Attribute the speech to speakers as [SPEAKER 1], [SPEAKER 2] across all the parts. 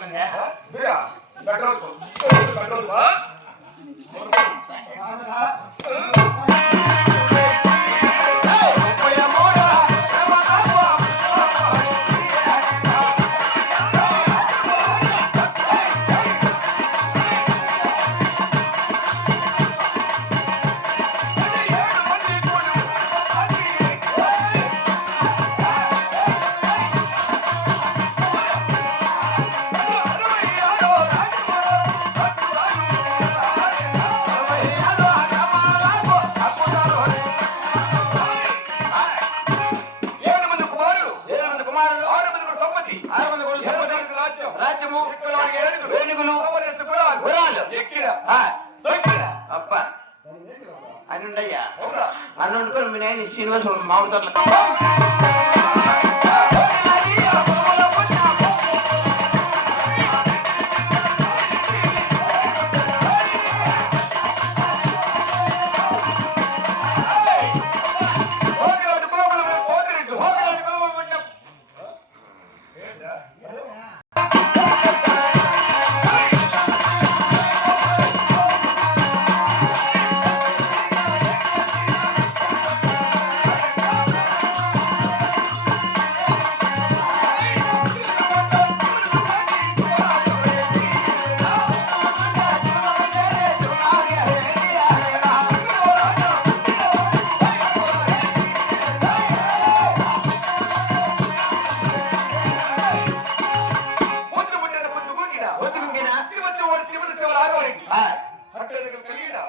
[SPEAKER 1] இருக்குங்க
[SPEAKER 2] வீரா
[SPEAKER 1] petrol petrol రాజ్యము
[SPEAKER 2] ఏనుగులు
[SPEAKER 1] గురాలు అప్ప. అని ఉండయ్యా అని శ్రీనివాసం మామిడి తోటలు.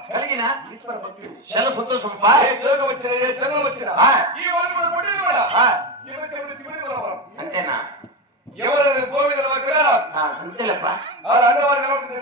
[SPEAKER 2] కలిగిన? ఈశ్వర భక్తుడు
[SPEAKER 1] చాలా సంతోషం
[SPEAKER 2] జోగం వచ్చినా జన్మం వచ్చినా. ఈ వాళ్ళు కూడా పుట్టింది కూడా. శివుడు శివుడి
[SPEAKER 1] అంతేనా?
[SPEAKER 2] ఎవరైనా గోవింద దగ్గర
[SPEAKER 1] ఆ, అంతేలేప్పా
[SPEAKER 2] వాళ్ళ అన్నవారు ఎలా ఉంటుంది?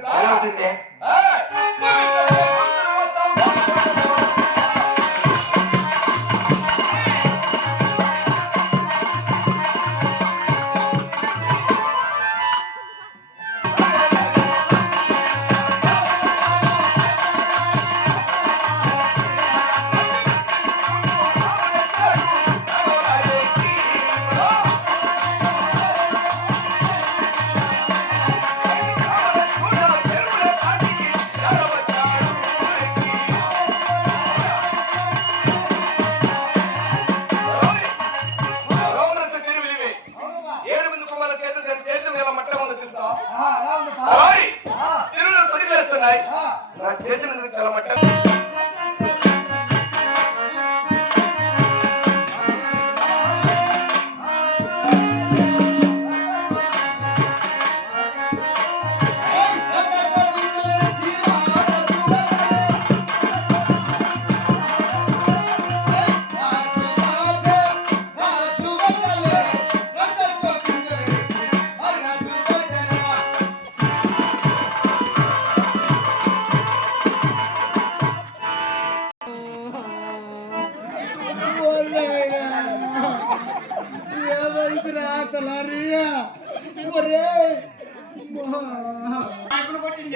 [SPEAKER 2] నా చేతుల
[SPEAKER 1] పట్టింది